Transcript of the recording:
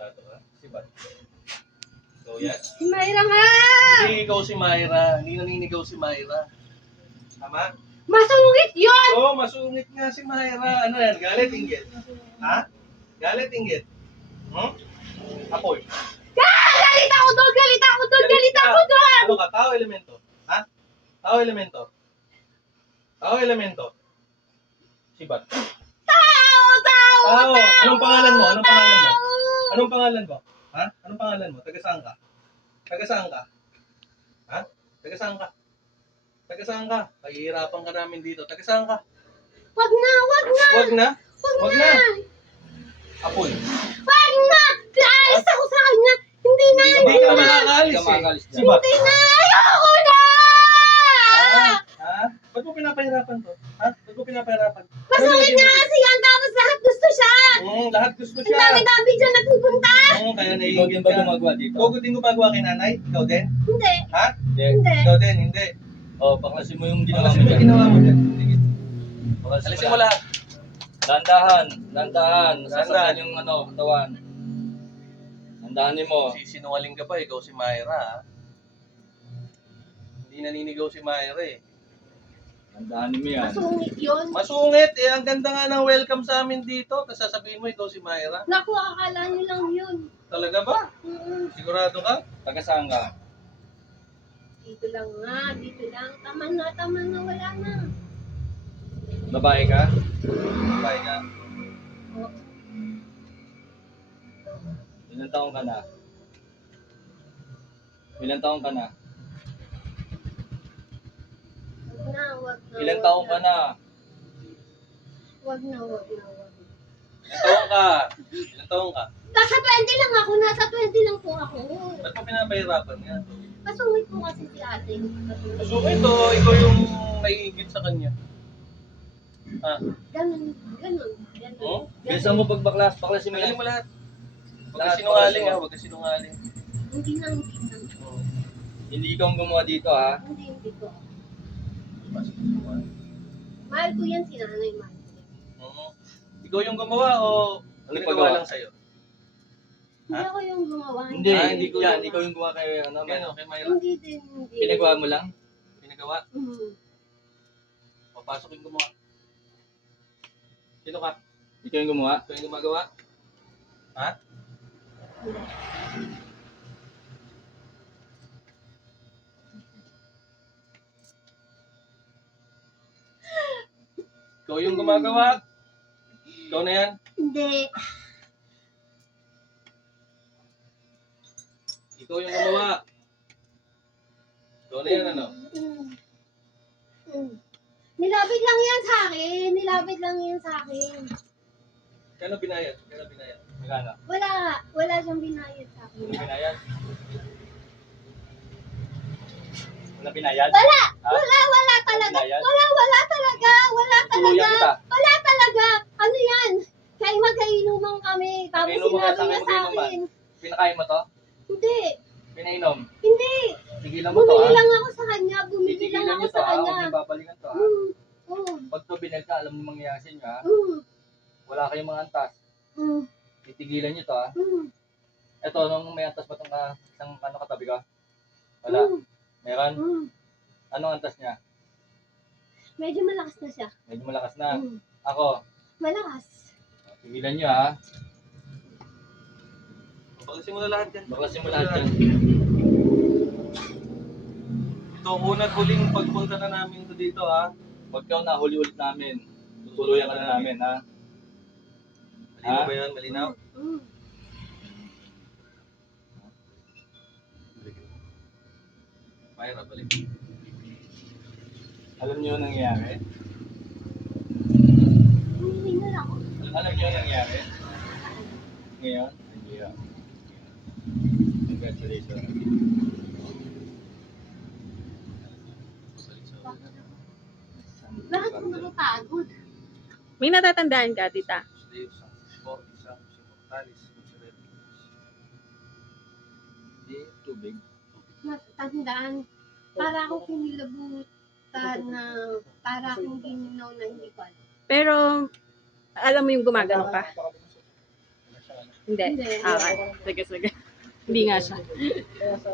sigurado ka? Si Bat. Ikaw yan? Si Myra nga! Hindi ikaw si Myra. Hindi naninigaw si Myra. Tama? Masungit yun! Oo, masungit nga si Myra. Ano yan? Galit, inggit? Ha? Galit, inggit? Hmm? Apoy. Galit ako doon! Galit ako doon! Galit ako doon! Ano ka? Tao elemento? Ha? Tao elemento? Tao elemento? Si Bat. Tao! Tao! Tao! Anong pangalan mo? Anong pangalan mo? Tao! Anong pangalan mo? Ha? Anong pangalan mo? Taga saan ka? Taga saan ka? Ha? Taga saan ka? Taga saan ka? Pahihirapan ka namin dito. Taga saan ka? Wag na! Wag na! Wag na. Wag Wag na! na. Apoy. Wag na! Aalis ako sa kanya! Hindi na! Hindi ka makakaalis eh. Si Bat. Hindi na! Ayoko na! Ha? Ba't mo pinapahirapan to? Ha? Ba't mo pinapahirapan? Masungit na kasi yan! Tapos lahat gusto siya! Lahat gusto Ang siya. dami-dami dyan nagpupunta! Kaya Ikaw din naiingit ba ka. gumagawa dito? Ikaw din gumagawa kay nanay? Ikaw din? Hindi! Ha? Hindi! Ikaw din? Hindi. Oh, baklasin mo yung ginawa Kasi mo may dyan. ginawa mo dyan. Sige. Baklasin Alisin mo lahat. Dandahan, dandahan. Dandahan. Nasasaktan yung katawan. Dandahanin mo. Sinungaling ka pa, ikaw si Myra. Ha? Hindi naninigaw si Myra eh. Dandahanin mo yan. Masungit yun! Masungit eh, ang ganda nga ng welcome sa amin dito. Tapos sasabihin mo ikaw si Myra. Naku, akala niyo lang yun. Talaga ba? Sigurado ka? Taga saan ka? Dito lang nga, dito lang. Tama na, wala na. Babae ka? Bye ka. Oh, Ilang taong ka na? Ilang taong ka na? wag na, wag na. Ilang wag taong ka na? Wag na, wag na, wag na. Ilang taong ka? Ilang taong ka? Nasa 20 lang ako, nasa 20 lang po ako. Ba't mo pinapahirapan nga? Masungit po kasi si ate. Masungit o ikaw yung naiingit sa kanya? Ha? Ganun. Oh? Bilisan mo pagbaklas. Baklasin mo Magaling yan. mo lahat. Huwag ka Lahat, sinungaling pagkasin ha, mo. huwag ka sinungaling. Hindi na. Hindi ikaw ang gumawa dito ha. Hindi ko. Mahal ko yan si nanay, mahal ko yan. Oo. Ikaw yung gumawa o Ano ginagawa pagawa? lang sa'yo? Hindi ako yung gumawa. Hindi, hindi ko yan. yung- Ikaw yung gumawa kay ano. Kaya no, kay Myra. Hindi din, hindi. Pinagawa mo lang? Pinagawa? Papasok yung gumawa. Sino ka? Ikaw yung gumawa? Ikaw yung gumagawa? Ha? Ikaw yung gumagawa? Ikaw na yan? Hindi. Ikaw yung gumawa? Ikaw na yan ano? Nilapit lang yan sa akin. Nilapit lang yan sa akin. Kano binayad? Kano binayad? Magkano? Wala siyang binayad sa akin. Wala binayad? Wala binayad? Wala! Ha? Wala talaga. Binayad? Wala talaga. Wala Tuluyan talaga. kita. Wala talaga. Ano yan? Kaya magkainuman kami. Tapos Magkainuman ka, sinabi niya saan sa kayo akin. Pinakain mo to? Hindi. Pinainom? Hindi. Tigilan mo to Bumili ha? lang ako sa kanya. Bumili lang Titigilan ako nyo to sa ha? kanya. Huwag niyo babalikan to ha? Oo. Pag to binel ka, alam mo mangyayari sa inyo ha? Wala kayong mga antas. Titigilan nyo to ha? Eto, nung may antas ba itong isang ano katabi ka? Wala. Meron? Anong antas niya? Medyo malakas na siya. Medyo malakas na. Ako, Malakas. tigilan nyo ha? Baklasin mo na lahat yan. Baklasin mo lahat yan. Ito, unat huling pagpunta na namin to dito ha. Huwag kang nahuli ulit namin. Tutuluyan ka na namin ha? Malinaw Ha? ba yan? Malinaw? Myra, balik. Alam niyo yung nangyayari? Humihingal ako. Alam niyo yung nangyayari? Ngayon? Hindi ha? Congratulations. Bakit ako napapagod? May natatandaan ka, tita? Hindi, tubig. Matandaan. Para akong kinilabutan na para akong gininaw na hindi ko alam. Pero, alam mo yung gumagano ka? Hindi. Hindi. Okay. Sige, sige. Hindi nga siya. Kaya sa